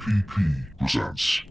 PP presents.